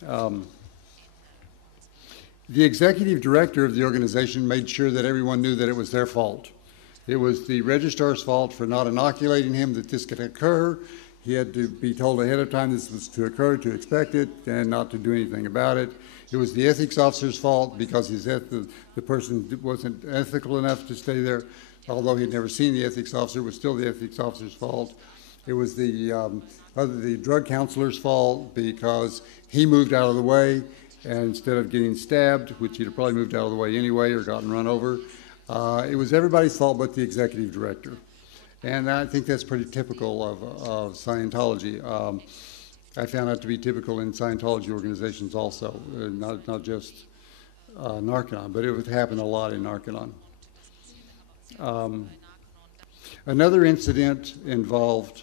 The executive director of the organization made sure that everyone knew that it was their fault. It was the registrar's fault for not inoculating him that this could occur. He had to be told ahead of time this was to occur, to expect it, and not to do anything about it. It was the ethics officer's fault because the person wasn't ethical enough to stay there. Although he'd never seen the ethics officer, it was still the ethics officer's fault. It was the drug counselor's fault because he moved out of the way, and instead of getting stabbed, which he'd have probably moved out of the way anyway or gotten run over, it was everybody's fault but the executive director. And I think that's pretty typical of Scientology. I found that to be typical in Scientology organizations also, not just Narconon, but it would happen a lot in Narconon. Another incident involved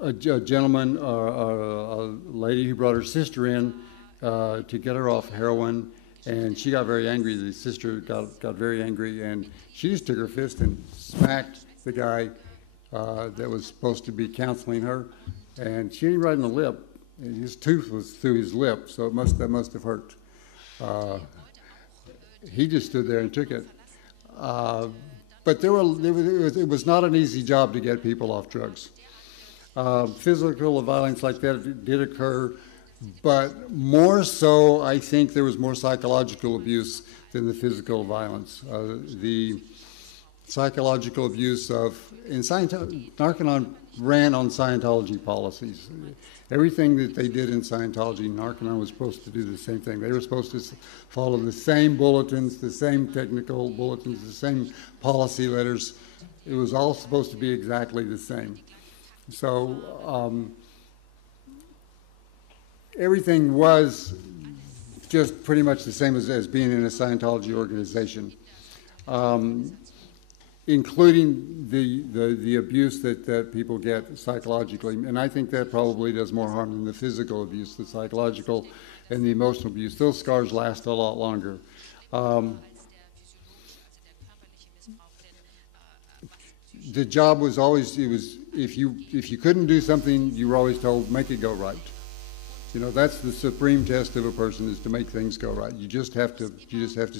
a gentleman, a lady who brought her sister in to get her off heroin, and she got very angry. The sister got very angry, and she just took her fist and smacked the guy that was supposed to be counseling her, and she hit him right in the lip. And his tooth was through his lip, so that must have hurt. He just stood there and took it. But it was not an easy job to get people off drugs. Physical violence like that did occur, but more so, I think there was more psychological abuse than the physical violence. The psychological abuse in Narconon ran on Scientology policies. Everything that they did in Scientology, Narconon was supposed to do the same thing. They were supposed to follow the same bulletins, the same technical bulletins, the same policy letters. It was all supposed to be exactly the same. So everything was just pretty much the same as being in a Scientology organization, including the abuse that people get psychologically. And I think that probably does more harm than the physical abuse. The psychological and the emotional abuse, those scars last a lot longer. The job was always, if you couldn't do something, you were always told, make it go right. You know, that's the supreme test of a person, is to make things go right. You just have to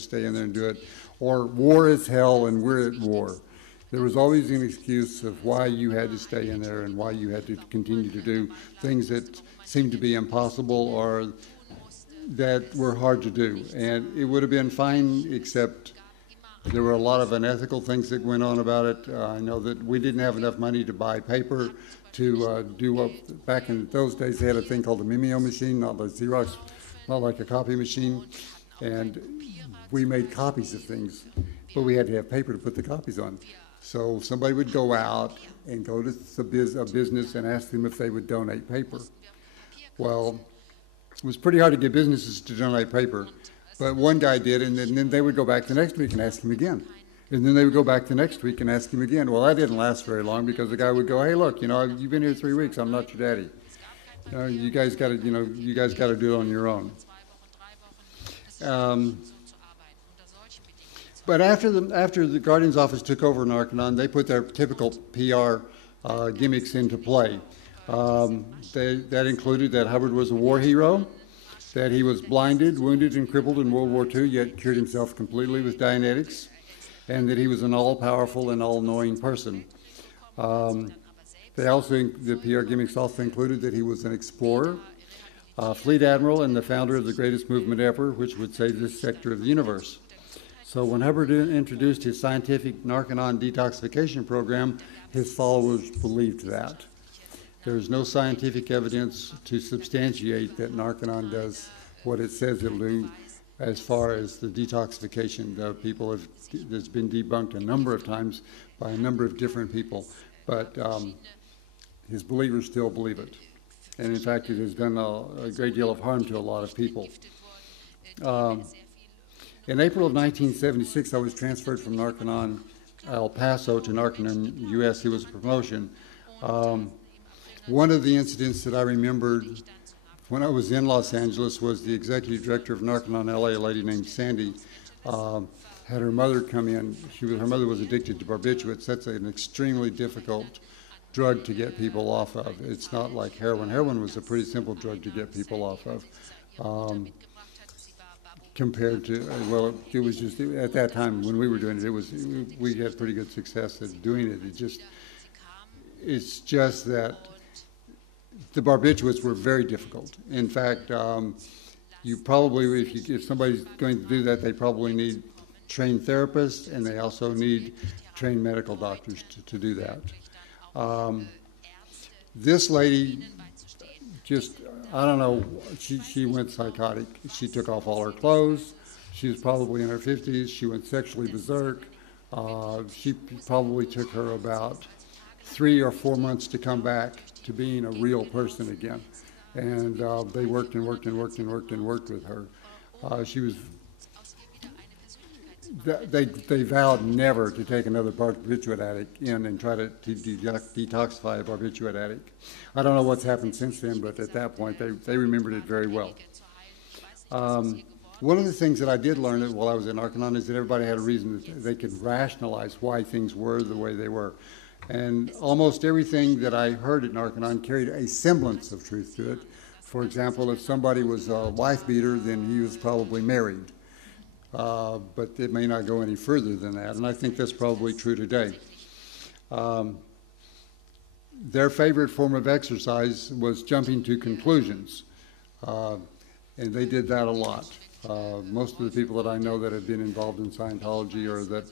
stay in there and do it. Or war is hell and we're at war. There was always an excuse of why you had to stay in there and why you had to continue to do things that seemed to be impossible or that were hard to do. And it would have been fine, except there were a lot of unethical things that went on about it. I know that we didn't have enough money to buy paper to do what, back in those days they had a thing called a Mimeo machine, not like Xerox, not like a copy machine. And we made copies of things, but we had to have paper to put the copies on. So somebody would go out and go to a business and ask them if they would donate paper. Well, it was pretty hard to get businesses to donate paper, but one guy did, and then they would go back the next week and ask him again. And then they would go back the next week and ask him again. Well, that didn't last very long because the guy would go, hey, look, you've been here 3 weeks. I'm not your daddy. You guys got to do it on your own. But after the Guardian's office took over Narconon, they put their typical PR gimmicks into play. That included that Hubbard was a war hero, that he was blinded, wounded, and crippled in World War II, yet cured himself completely with Dianetics, and that he was an all-powerful and all-knowing person. The PR gimmicks also included that he was an explorer, fleet admiral, and the founder of the greatest movement ever, which would save this sector of the universe. So when Hubbard introduced his scientific Narconon detoxification program, his followers believed that. There is no scientific evidence to substantiate that Narconon does what it says it'll do as far as the detoxification. That's been debunked a number of times by a number of different people, but his believers still believe it. And in fact, it has done a great deal of harm to a lot of people. In April of 1976, I was transferred from Narconon El Paso to Narconon US. It was a promotion. One of the incidents that I remembered when I was in Los Angeles was the executive director of Narconon LA, a lady named Sandy, had her mother come in. Her mother was addicted to barbiturates. That's an extremely difficult drug to get people off of. It's not like heroin. Heroin was a pretty simple drug to get people off of. Compared to, well, it was just, at that time when we were doing it, we had pretty good success at doing it. It's just that the barbiturates were very difficult. In fact, you probably, if somebody's going to do that, they probably need trained therapists, and they also need trained medical doctors to do that. This lady just, I don't know, she went psychotic. She took off all her clothes. She was probably in her 50s. She went sexually berserk. She probably took her about 3 or 4 months to come back to being a real person again. And they worked and worked and worked and worked and worked with her. She was, they vowed never to take another barbiturate addict in and try to detoxify a barbiturate addict. I don't know what's happened since then, but at that point they remembered it very well. One of the things that I did learn while I was at Narconon is that everybody had a reason that they could rationalize why things were the way they were. And almost everything that I heard at Narconon carried a semblance of truth to it. For example, if somebody was a wife beater, then he was probably married. But it may not go any further than that, and I think that's probably true today. Their favorite form of exercise was jumping to conclusions, and they did that a lot. Most of the people that I know that have been involved in Scientology or that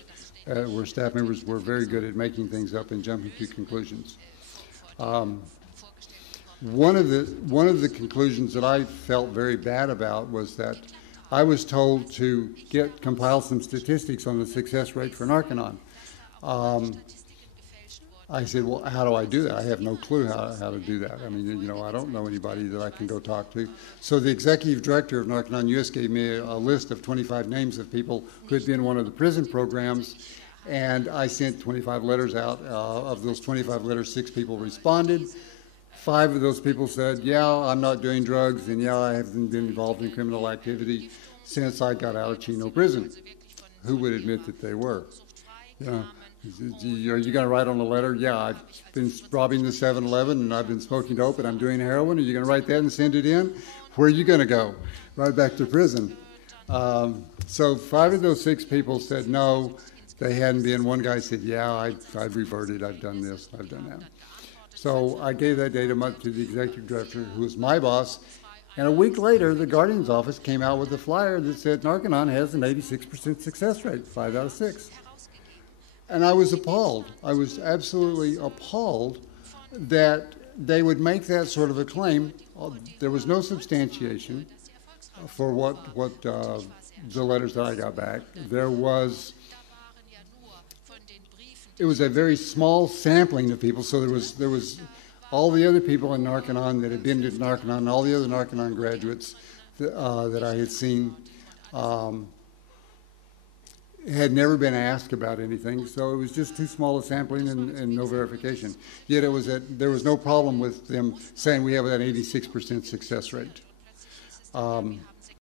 were staff members were very good at making things up and jumping to conclusions. One of the conclusions that I felt very bad about was that I was told to compile some statistics on the success rate for Narconon. I said, well, how do I do that? I have no clue how to do that. I mean, you know, I don't know anybody that I can go talk to. So the executive director of Narconon US gave me a list of 25 names of people who had been in one of the prison programs, and I sent 25 letters out. Of those 25 letters, 6 people responded. 5 of those people said, yeah, I'm not doing drugs, and yeah, I haven't been involved in criminal activity since I got out of Chino prison. Who would admit that they were? You know, are you going to write on a letter, yeah, I've been robbing the 7-Eleven and I've been smoking dope and I'm doing heroin? Are you going to write that and send it in? Where are you going to go? Right back to prison. So 5 of those 6 people said no, they hadn't been. One guy said, yeah, I've reverted, I've done this, I've done that. So I gave that data to the executive director, who was my boss, and a week later, the Guardian's office came out with a flyer that said Narconon has an 86% success rate, 5 out of 6. And I was appalled. I was absolutely appalled that they would make that sort of a claim. There was no substantiation for what the letters that I got back. It was a very small sampling of people, so there was all the other people in Narconon that had been to Narconon, all the other Narconon graduates that I had seen had never been asked about anything, so it was just too small a sampling and no verification. Yet there was no problem with them saying we have an 86% success rate.